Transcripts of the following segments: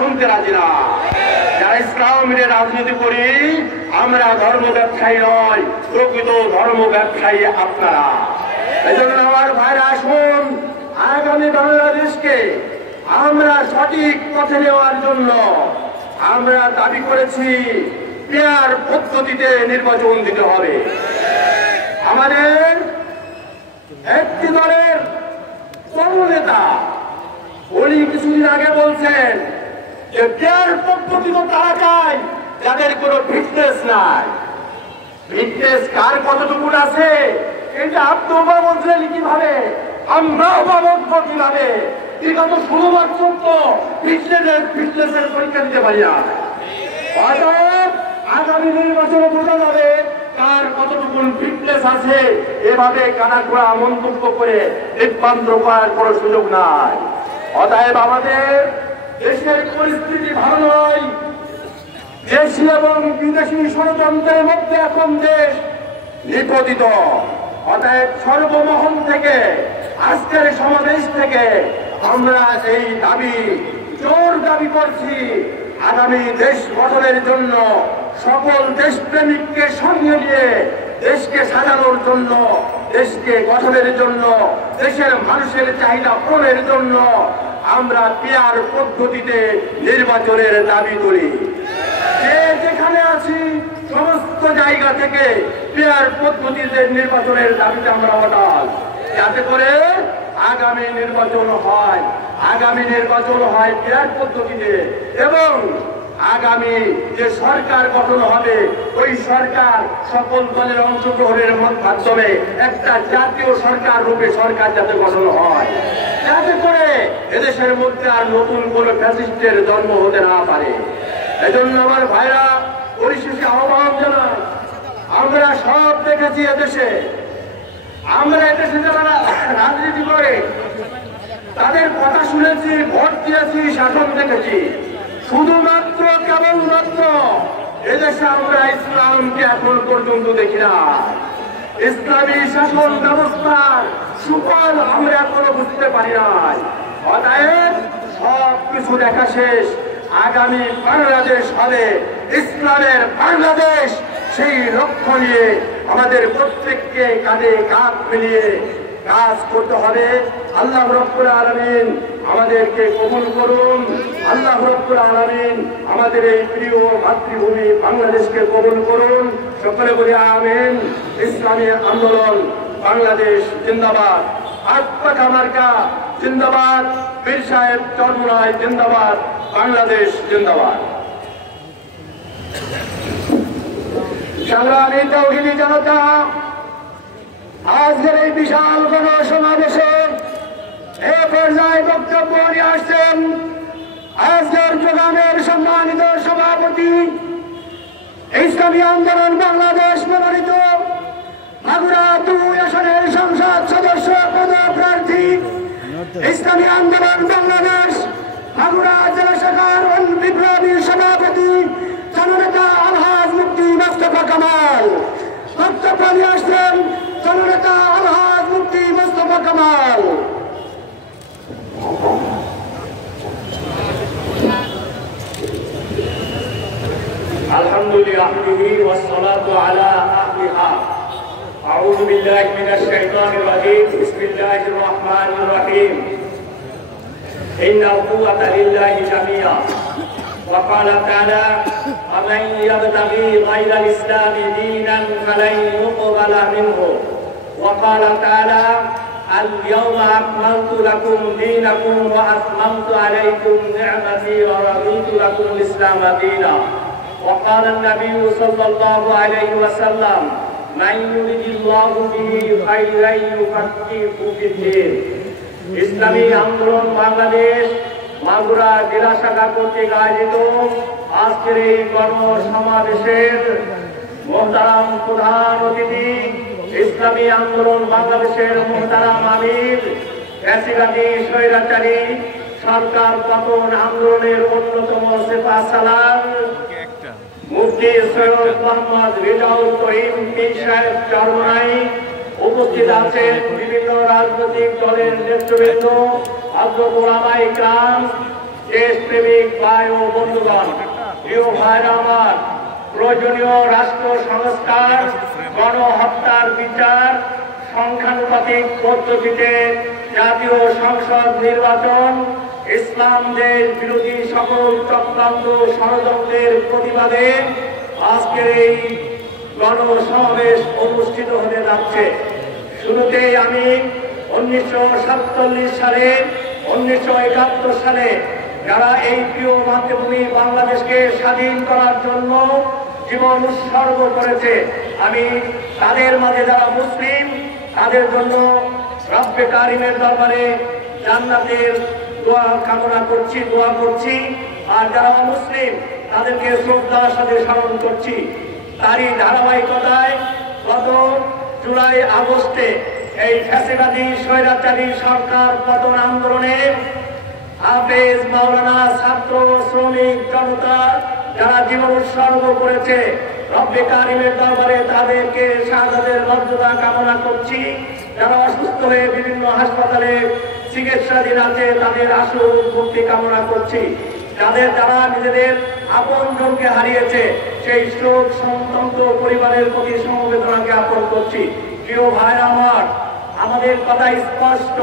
শুনতে রাজি না। যারা ইসলামের রাজনীতি করি আমরা ধর্ম ব্যবসায়ী নয়, প্রকৃত ধর্ম ব্যবসায়ী আপনারা। এই জন্য আমার ভাইরা আসুন, আগামী বাংলাদেশকে আমরা সঠিক পথে নেওয়ার জন্য আমরা দাবি করেছি পেয়ার পদ্ধতিতে নির্বাচন দিতে হবে। আমাদের একটি দলের কোন নেতা উনি কিছুদিন আগে বলছেন যে পেয়ার পদ্ধতি তো তারা চায় যাদের কোনো ফিটনেস নাই। ফিটনেস কার কতটুকু আছে এটা আপনিও বা বলছিলেন কিভাবে, আমরাও বা বলবো কিভাবে? বিগত 16 বছর তো ফিটনেসের পরীক্ষা দিতে পারি না। অতএব আগামী নির্বাচনে বোঝা যাবে কার কতটুকু ফিটনেস আছে। এভাবে কানাঘোড়া মন্তব্য করে বিভ্রান্ত করার কোনো সুযোগ নাই। অতএব আমাদের দেশের পরিস্থিতি ভালো নয়। দেশি এবং বিদেশি ষড়যন্ত্রের মধ্যে এখন দেশ নিপতিত। অতএব সর্বমহল থেকে আজকের সমাবেশ থেকে আমরা এই দাবি জোর দাবি করছি, আগামী দেশ গঠনের জন্য সকল দেশপ্রেমিককে সঙ্গে নিয়ে দেশকে সাজানোর জন্য, দেশকে গঠনের জন্য, দেশের মানুষের চাহিদা পূরণের জন্য আমরা পেয়ার পদ্ধতিতে নির্বাচনের দাবি করি। যে যেখানে আছি সমস্ত জায়গা থেকে পেয়ার পদ্ধতিতে নির্বাচনের দাবিতে আমরা অটল, যাতে করে আগামী নির্বাচন হয় পেয়ার পদ্ধতিতে, এবং আগামী যে সরকার গঠন হবে ওই সরকার সকল দলের অংশগ্রহণের মাধ্যমে একটা জাতীয় সরকার রূপে সরকার যাতে গঠন হয়, যাতে করে এদেশের মধ্যে আর নতুন কোন ফ্যাসিস্টের জন্ম হতে না পারে। এজন্য আমার ভাইরা পরিশেষে আহ্বান জানাই, আমরা সব দেখেছি এদেশে, আমরা এদেশে যারা রাজনীতি করে তাদের কথা শুনেছি, ভোট দিয়েছি, শাসন দেখেছি। শুধুমাত্র কেবলমাত্র এদেশে আমরা ইসলামকে এখন পর্যন্ত দেখি না। ইসলামী শাসন ব্যবস্থার সুফল আমরা এখনো বুঝতে পারি নাই। অতএব সব কিছু দেখা শেষ, আগামী বাংলাদেশ হবে ইসলামের বাংলাদেশ। সেই লক্ষ্য নিয়ে আমাদের প্রত্যেককে কাঁধে কাঁধ মিলিয়ে কাজ করতে হবে। আল্লাহ রাব্বুল আলামিন আমাদেরকে কবুল করুন। আল্লাহ রাব্বুল আলামিন আমাদের এই প্রিয় মাতৃভূমি বাংলাদেশকে কবুল করুন। সকলে বলি আমিন। ইসলামী আন্দোলন বাংলাদেশ জিন্দাবাদ, আত্মা মার্কা জিন্দাবাদ, পীর সাহেব চরমোনাই জিন্দাবাদ, বাংলাদেশ জিন্দাবাদ। সংগ্রামী তৌহিদি জনতা, আজকের এই বিশাল গণসমাবেশে এ পর্যায়ে বক্তব্য নিয়ে আসছেন আজকের প্রোগ্রামের সম্মানিত সভাপতি, ইসলামী আন্দোলন বাংলাদেশ মনোনীত মাগুরা 2 আসনের সংসদ সদস্য পদপ্রার্থী, ইসলামী আন্দোলন বাংলাদেশ মাগুরা জেলা শাখার বিপ্লবী সভাপতি জননেতা আলহাজ মুফতি মোস্তফা কামাল। বক্তব্য নিয়ে আসছেন জননেতা আলহাজ মুফতি মোস্তফা কামাল। আলহামদুলিল্লাহ ওয়াসসালাতু আলা আহলিহা। আউযু বিল্লাহি মিনাশ শাইতানির রাজীম। বিসমিল্লাহির রহমানির রহিম। ইন্নাল কুওয়াতা লিল্লাহি জামিআ। ওয়া ক্বালা তাআলা ومن يبتغي غير الإسلام دينا فلن يقبل منه وقال تعالى اليوم أكملت لكم دينكم وأتممت عليكم نعمتي ورضيت لكم الإسلام دينا وقال النبي صلى الله عليه وسلم من يرد الله به خيرا يفقهه في الدين। ইসলামী আন্দোলন বাংলাদেশ মাগুরা জেলা শাখা কর্তৃক আয়োজিত আজকের এই গণসমাবেশের মোহতারাম প্রধান অতিথি, ইসলামী আন্দোলন বাংলাদেশের মোহতারাম আমির, ফ্যাসিবাদী স্বৈরাচারী সরকার পতন আন্দোলনের অন্যতম সেফাসালার মুফতি সৈয়দ মোহাম্মদ রিজাউল করিম পীর সাহেব চরমোনাই, উপস্থিত আছেন বিভিন্ন রাজনৈতিক দলের নেতৃবৃন্দ, আব্দুল ওলামা ইকরাম, জ্যেষ্ঠ দেশপ্রেমিক ভাই ও বন্ধুগণ, প্রিয় ভাইরা আমার, প্রয়োজনীয় রাষ্ট্র সংস্কার, গণহত্যার বিচার, সংখ্যানুপাতিক পদ্ধতিতে জাতীয় সংসদ নির্বাচন, ইসলাম দেশ বিরোধী সকল চক্রান্ত ষড়যন্ত্রের প্রতিবাদে আজকের এই গণসমাবেশ অনুষ্ঠিত হতে যাচ্ছে। শুরুতেই আমি 1947 সালে 1971 সালে যারা এই প্রিয় মাতৃভূমি বাংলাদেশকে স্বাধীন করার জন্য জীবন উৎসর্গ করেছে, আমি তাদের মাঝে যারা মুসলিম তাদের জন্য রব্বে কারিমের দরবারে জান্নাতের দোয়া কামনা করছি, দোয়া করছি। আর যারা অমুসলিম তাদেরকে শ্রদ্ধার সাথে স্মরণ করছি। তারই ধারাবাহিকতায় গত জুলাই আগস্টে এই ফ্যাসিবাদী স্বৈরাচারী সরকার পতন আন্দোলনে হাফেজ, মাওলানা, ছাত্র, শ্রমিক জনতা যারা জীবন উৎসর্গ করেছে, রব্বে কারিমের দরবারে তাদেরকে শাহাদাতের মর্যাদা কামনা করছি। যারা অসুস্থ হয়ে বিভিন্ন হাসপাতালে চিকিৎসাধীন আছে তাদের আশু মুক্তি কামনা করছি। যারা নিজেদের আপনজনকে হারিয়েছে সেই শোক সন্তপ্ত পরিবারের প্রতি সমবেদনা জ্ঞাপন করছি। প্রিয় ভাইরা আমার, আমাদের কথা স্পষ্ট,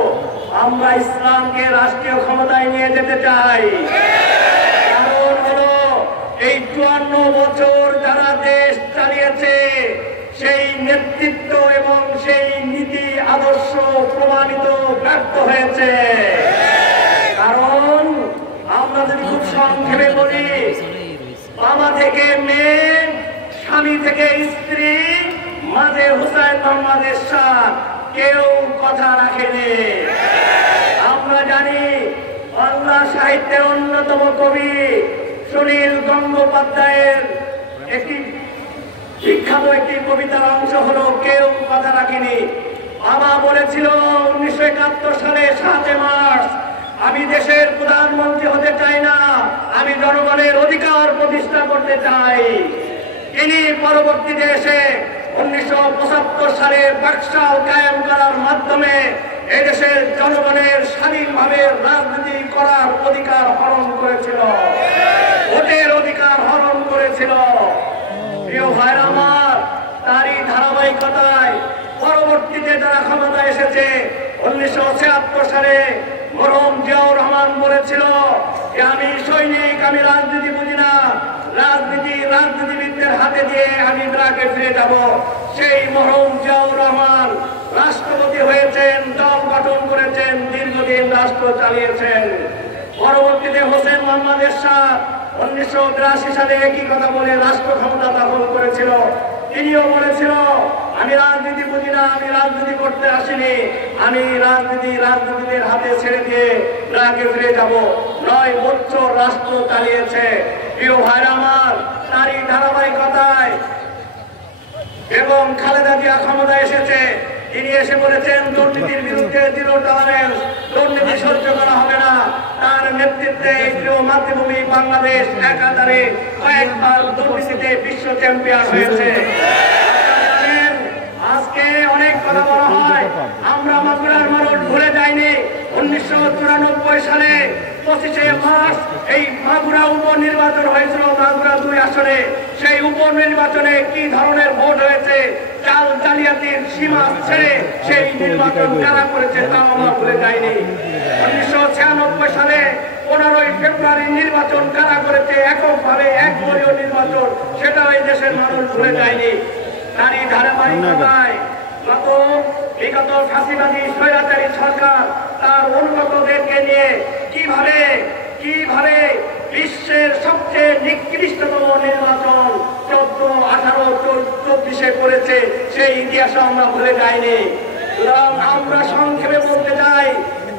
আমরা ইসলামকে রাষ্ট্রীয় ক্ষমতায় নিয়ে যেতে চাই। কারণ হলো এই 54 বছর যারা দেশ চালিয়েছে সেই নেতৃত্ব এবং সেই নীতি আদর্শ প্রমাণিত ব্যর্থ হয়েছে। কারণ আমরা যদি খুব সংক্ষেপে বলি, বাবা থেকে মেয়ে, স্বামী থেকে স্ত্রী, মাঝে হুসাইন মোহাম্মদ এরশাদ কেউ কথা রাখেনি। আমরা জানি বাংলা সাহিত্যের অন্যতম কবি সুনীল গঙ্গোপাধ্যায়ের একটি বিখ্যাত একটি কবিতার অংশ হলো কেউ কথা রাখেনি। বাবা বলেছিল 1971 সালে 7 মার্চ, আমি দেশের প্রধানমন্ত্রী হতে চাই না, আমি জনগণের অধিকার প্রতিষ্ঠা করতে চাই। তিনি পরবর্তীতে এসে 1975 সালে বাকশাল কায়েম করার মাধ্যমে এদেশের জনগণের স্বাধীনভাবে রাজনীতি করার অধিকার হরণ করেছিল, ভোটের অধিকার হরণ করেছিল। প্রিয় ভাইরা আমার, তারই ধারাবাহিকতায় পরবর্তীতে যারা ক্ষমতা এসেছে 1976 সালে মরহুম জিয়াউর রহমান বলেছিল যে আমি সৈনিক, আমি রাজনীতি বুঝি না, রাজনীতিবিদদের হাতে দিয়ে আমি ইরাকে ফিরে যাব। সেই মরহুম জিয়াউর রহমান রাষ্ট্রপতি হয়েছেন, দল গঠন করেছেন, দীর্ঘদিন রাষ্ট্র চালিয়েছেন। পরবর্তীতে হোসেন মোহাম্মদ এরশাদ 1982 সালে একই কথা বলে রাষ্ট্র ক্ষমতা দখল করেছিল। তিনিও বলেছিল আমি রাজনীতি বুঝি না, আমি রাজনীতি করতে আসিনি, আমি রাজনীতিদের হাতে ছেড়ে দিয়ে ইরাকে ফিরে যাব। 9 বছর রাষ্ট্র চালিয়েছে। প্রিয় ভাইরা আমার, তারই ধারাবাহিকতায় এবং খালেদা জিয়া ক্ষমতা এসেছে। তিনি এসে বলেছেন দুর্নীতির বিরুদ্ধে জিরো টলারেন্স, দুর্নীতি সহ্য করা হবে না। তার নেতৃত্বে প্রিয় মাতৃভূমি বাংলাদেশ একাধারে কয়েকবার দুর্নীতিতে বিশ্ব চ্যাম্পিয়ন হয়েছে। আজকে অনেক কথা বলা হয়, আমরা মাগুরার মানুষ ভুলে যাইনি। 1994 সালে 25 মার্চ এই মাগুরা উপনির্বাচন হয়েছিল, মাগুরা 2 আসনে। সেই উপনির্বাচনে কি ধরনের ভোট হয়েছে, জালিয়াতির সীমা ছেড়ে সেই নির্বাচন কারা করেছে তা আমরা ভুলে যাইনি। 1996 সালে 15 ফেব্রুয়ারি নির্বাচন কারা করেছে, এককভাবে একদলীয় নির্বাচন, সেটাও এই দেশের মানুষ ভুলে যায়নি। তারই ধারাবাহিকতায় বিগত ফাঁসিবাদী স্বৈরাচারী সরকার তার অনুগতদেরকে নিয়ে কিভাবে বিশ্বের সবচেয়ে নিকৃষ্টতম নির্বাচন 14, 18, 24 করেছে, সেই ইতিহাস আমরা ভুলে যাইনি। আমরা সংক্ষেপে বলতে চাই,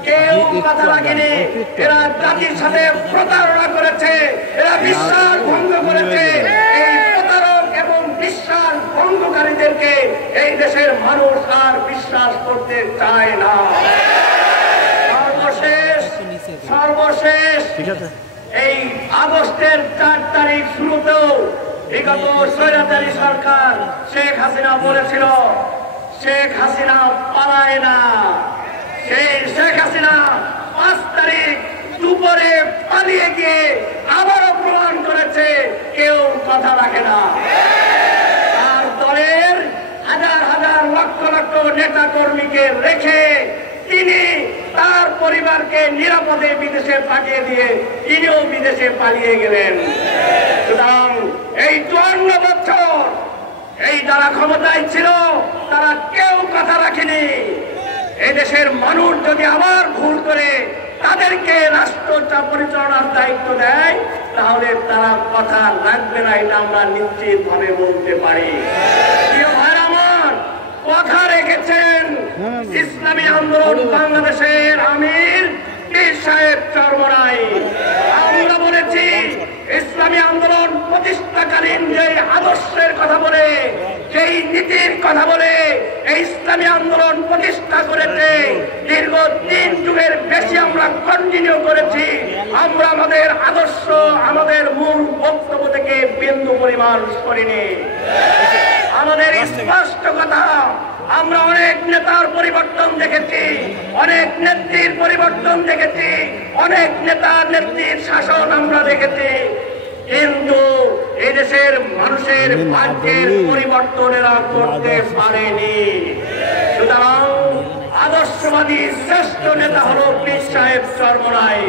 কেউ কথা রাখেনি। এরা জাতির সাথে প্রতারণা করেছে, এরা বিশ্বাস ভঙ্গ করেছে। এই প্রতারক এবং বিশ্বাস ভঙ্গকারীদেরকে এই দেশের মানুষ আর বিশ্বাস করতে চায় না। সর্বশেষ এই আগস্টের 4 তারিখ শুরুতেও বিগত স্বৈরাচারী সরকার শেখ হাসিনা বলেছিল শেখ হাসিনা পালায় না। সেই শেখ হাসিনা 5 তারিখ দুপুরে পালিয়ে গিয়ে কথা রাখে না। তার দলের হাজার হাজার লক্ষ লক্ষ নেতা কর্মীকে রেখে তিনি তার পরিবারকে নিরাপদে বিদেশে পাঠিয়ে দিয়ে তিনিও বিদেশে পালিয়ে গেলেন। সুতরাং এই 54 বছর এই যারা ক্ষমতায় ছিল তারা কেউ কথা রাখেনি। এই দেশের মানুষ যদি আবার ভুল করে তাদেরকে রাষ্ট্র পরিচালনার দায়িত্ব দেয় তাহলে তারা কথা রাখবে না, এটা আমরা নিশ্চিত ভাবে বলতে পারি। প্রিয় ভাইরা আমার, কথা রেখেছেন ইসলামী আন্দোলন বাংলাদেশের আমির পীর সাহেব চরমনাই। আমরা বলেছি ইসলামী আন্দোলন প্রতিষ্ঠাকালীন যে আদর্শের কথা বলে, যেই নীতির কথা বলে এই ইসলামী আন্দোলন প্রতিষ্ঠা করেছে, দীর্ঘ 3 যুগের বেশি আমরা কন্টিনিউ করেছি। আমরা আমাদের আদর্শ, আমাদের মূল বক্তব্য থেকে বিন্দু পরিমাণ সরিনি। আমাদের স্পষ্ট কথা, আমরা অনেক নেতার পরিবর্তন দেখেছি, অনেক নেত্রীর পরিবর্তন দেখেছি, অনেক নেতা নেত্রীর শাসন আমরা দেখেছি, কিন্তু এই দেশের মানুষের ভাগ্যের পরিবর্তন এরা করতে পারেনি। সুতরাং আদর্শবাদী শ্রেষ্ঠ নেতা হলো পীর সাহেব চরমনাই।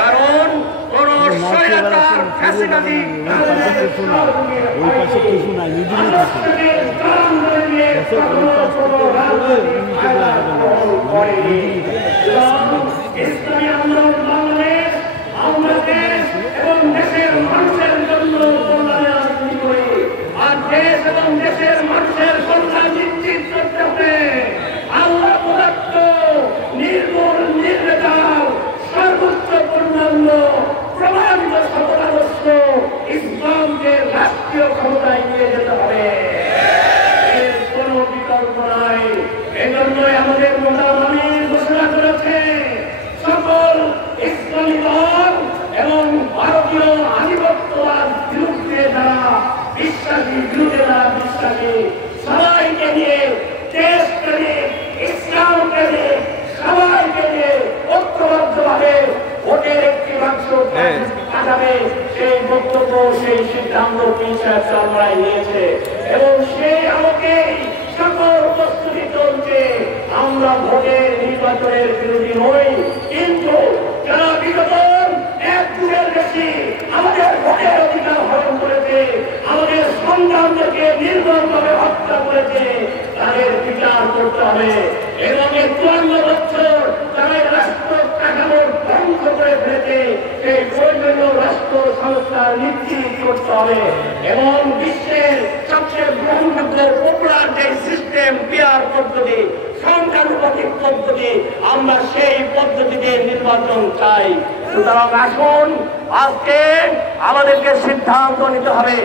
কারণ কোন স্বৈরাচার ফ্যাসিবাদী ইসলামী আন্দোলন বাংলাদেশ আমরা দেশ এবং দেশের মানুষের জন্য রাজনীতি করি। আর দেশ এবং দেশের মানুষের কল্যাণ নিশ্চিত করতে হবে আল্লাহ প্রদত্ত নির্মূল নির্বিচার সর্বোচ্চ পূর্ণাঙ্গ প্রমাণিত সকল আদর্শ ইসলামকে রাষ্ট্রীয় ক্ষমতায় নিয়ে যেতে হবে, এর কোনো বিকল্প নাই। এজন্যই আমাদের মোতাবামির ঘোষণা করেছে সকল ইসলামী দল এবং ভারতীয় আধিপত্যবাদ বিরুদ্ধে যারা বিশ্বাসী, বিরুদ্ধে যারা বিশ্বাসী, সবাইকে নিয়ে দেশকে নিয়ে ইসলামকে নিয়ে সবাইকে নিয়ে ঐক্যবদ্ধভাবে ভোটের একটি বাক্স কাটাবে, সেই বক্তব্য, সেই সিদ্ধান্ত পীর সাহেব চরমনাই নিয়েছে এবং সেই আমাকে সকল প্রস্তুতি চলছে। আমরা ভোটের নির্বাচনের বিরোধী নই, কিন্তু যারা বিগত 1 যুগের বেশি আমাদের ভোটের অধিকার হরণ করেছে, আমাদের সন্তানদেরকে নির্মমভাবে হত্যা করেছে, তাদের বিচার করতে হবে। এবং 54 বছর তারা রাষ্ট্র কাঠামো ধ্বংস করে ফেলেছে, সেই প্রয়োজনীয় রাষ্ট্র সংস্কার নিশ্চিত করতে হবে এবং বিশ্বের সবচেয়ে গ্রহণযোগ্য পপুলার যে সিস্টেম, পিয়ার পদ্ধতি, সংখ্যানুপাতিক পদ্ধতি, আমরা সেই পদ্ধতিতে নির্বাচন চাই। সুতরাং আসুন আজকে আমাদেরকে সিদ্ধান্ত নিতে হবে।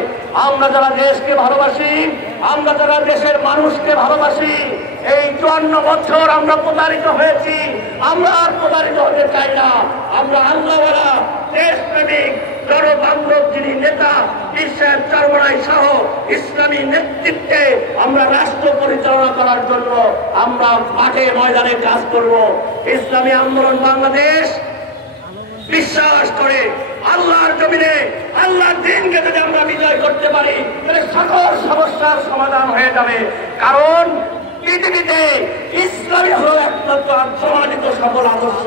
আমরা যারা দেশকে ভালোবাসি, আমরা যারা দেশের মানুষকে ভালোবাসি, এই 54 বছর আমরা প্রতারিত হয়েছি, আমরা আর প্রতারিত হতে চাই না। আমরা আল্লাহওয়ালা দেশপ্রেমিক জনবান্ধব যিনি নেতা পীর সাহেব চরমনাই সহ ইসলামী নেতৃত্বে আমরা রাষ্ট্র পরিচালনা করার জন্য আমরা মাঠে ময়দানে কাজ করব। ইসলামী আন্দোলন বাংলাদেশ বিশ্বাস করে আল্লাহর জমিনে আল্লাহর দ্বীনকে যদি আমরা বিজয় করতে পারি তাহলে সকল সমস্যার সমাধান হয়ে যাবে। কারণ পৃথিবীতে ইসলামী হলো একমাত্র প্রমাণিত সকল আদর্শ।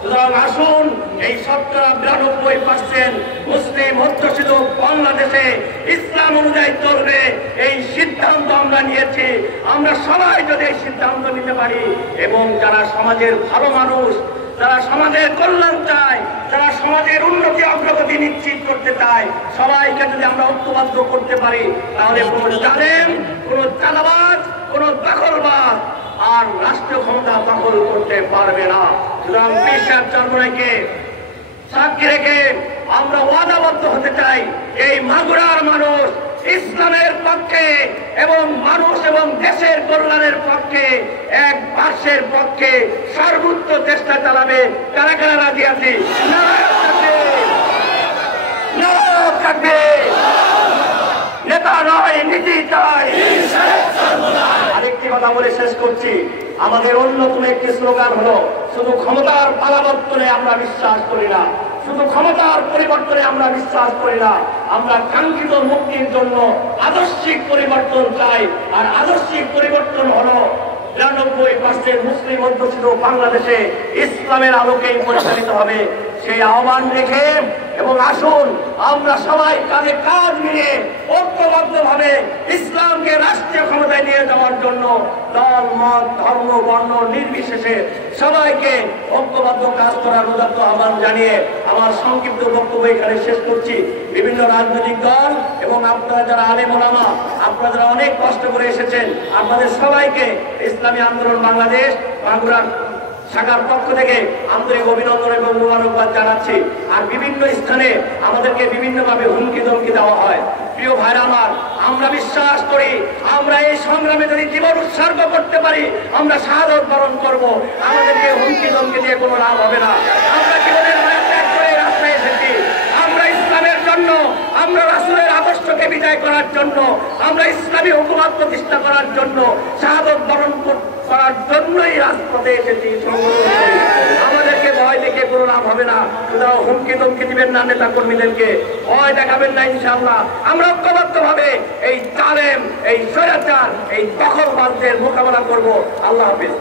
সুতরাং আসুন এই 92% মুসলিম অধ্যুষিত বাংলাদেশে ইসলাম অনুযায়ী চলবে, এই সিদ্ধান্ত আমরা নিয়েছি। আমরা সবাই যদি এই সিদ্ধান্ত নিতে পারি এবং যারা সমাজের ভালো মানুষ, যারা সমাজের কল্যাণ চায়, যারা সমাজের উন্নতি অগ্রগতি নিশ্চিত করতে চায়, সবাইকে যদি আমরা ঐক্যবদ্ধ করতে পারি তাহলে কোনো জালেম, কোনো চাঁদাবাজ, কোনো দখলবাজ আর রাষ্ট্রীয় ক্ষমতা দখল করতে পারবে না। সুতরাং পীর সাহেব চরমনাইকে সাক্ষী রেখে আমরা ওয়াদাবদ্ধ হতে চাই, এই মাগুরার মানুষ ইসলামের পক্ষে এবং মানুষ এবং দেশের কল্যাণের পক্ষে, এক পার্শ্বের পক্ষে সর্বোচ্চ চেষ্টা চালাবে। কারা কারা রাজি আছে? নেতা নয়, নীতি চাই। আরেকটি কথা বলে শেষ করছি, আমাদের অন্যতম একটি স্লোগান হলো শুধু ক্ষমতার পালাবর্তনে আমরা বিশ্বাস করি না, শুধু ক্ষমতার পরিবর্তনে আমরা বিশ্বাস করি না, আমরা কাঙ্ক্ষিত মুক্তির জন্য আদর্শিক পরিবর্তন চাই। আর আদর্শিক পরিবর্তন হলো ৯২% মুসলিম অধ্যুষিত বাংলাদেশে ইসলামের আলোকেই পরিচালিত হবে। সেই আহ্বান রেখে এবং আসুন আমরা সবাই কাঁধে কাঁধ মিলিয়ে ঐক্যবদ্ধভাবে ইসলামকে রাষ্ট্রীয় ক্ষমতায় নিয়ে যাওয়ার জন্য দল মত ধর্ম বর্ণ নির্বিশেষে সবাইকে ঐক্যবদ্ধ কাজ করার উদাত্ত আহ্বান জানিয়ে আমার সংক্ষিপ্ত বক্তব্য এখানে শেষ করছি। বিভিন্ন রাজনৈতিক দল এবং আপনারা যারা আলেম ওলামা, আপনারা যারা অনেক কষ্ট করে এসেছেন, আপনাদের সবাইকে ইসলামী আন্দোলন বাংলাদেশ বাঁকুড়া শাখার পক্ষ থেকে আন্তরিক অভিনন্দন এবং মোবারকবাদ জানাচ্ছি। আর বিভিন্ন স্থানে আমাদেরকে বিভিন্নভাবে হুমকি ধমকি দেওয়া হয়। প্রিয় ভাইরা আমার, আমরা বিশ্বাস করি আমরা এই সংগ্রামে যদি জীবন উৎসর্গ করতে পারি আমরা শাহাদত বরণ করব। আমাদেরকে হুমকি ধমকি দিয়ে কোনো লাভ হবে না। আমরা জীবনের মায়া ত্যাগ করে রাস্তায় এসেছি। আমরা ইসলামের জন্য, আমরা রাসূলের আদর্শকে বিজয় করার জন্য, আমরা ইসলামী হুকুমত প্রতিষ্ঠা করার জন্য, শাহাদত বরণ করার জন্যই রাজপথে এসেছি। আমাদেরকে ভয় দেখে কোনো লাভ হবে না। সুতরাং হুমকি ধমকি দিবেন না নেতা কর্মীদেরকে, ভয় দেখাবেন না। ইনশাআল্লাহ আমরা ঐক্যবদ্ধভাবে এই জালেম, এই স্বৈরাচার, এই দখলবাজদের মোকাবেলা করব। আল্লাহ হাফেজ।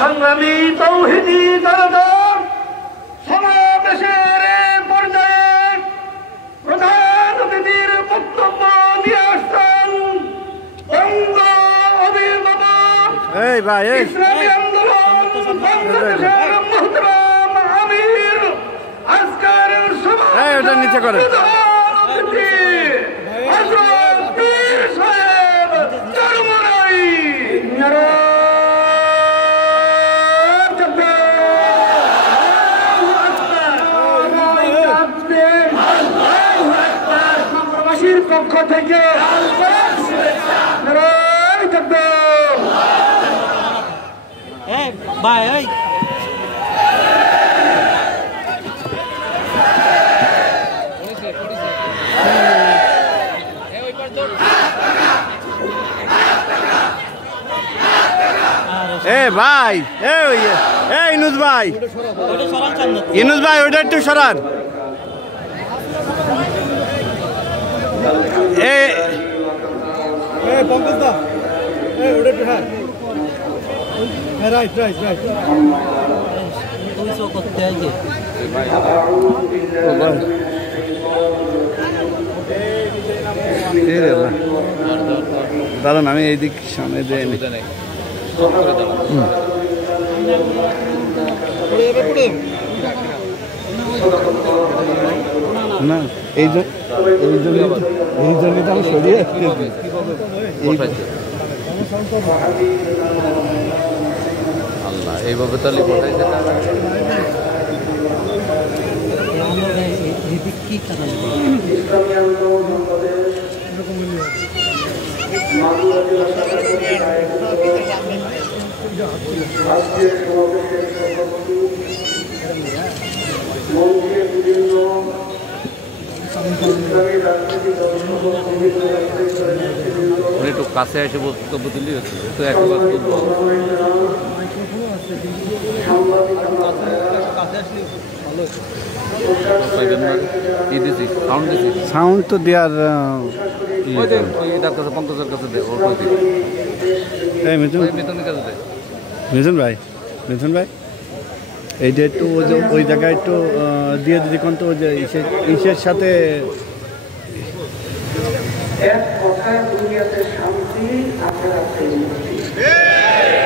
সংগ্রামী তৌহিদি দলদল সমাবেশের পর্যায়ে প্রধান অতিথির বক্তব্য নিয়ে আসছেন বঙ্গ অভিভাবক ইসলামী আন্দোলন বাংলাদেশের মোহতারাম আমির। আজকের সভায় নিচে করে হযরত পীর সাহেব চরমনাই পক্ষ থেকে ভাই ভাই ইনুস ভাই, ইনুস ভাই ওটা একটু সরান। দাঁড়ান আমি এইদিক সামনে দিয়ে না, এই জন্যই তো আমি সরিয়ে আল্লাহ এইভাবে তাহলে পাঠাইছে কি একটু কাছে এসে বক্তব্য দিলি তো একবার সাউন্ড তো দেওয়ার পঙ্কজের কাছে মিথুন ভাই, মিথুন ভাই এইটা একটু ওই জায়গায় একটু দিয়ে দিদি কোন তো ইসের সাথে এক কথায় দুনিয়াতে শান্তি আছে।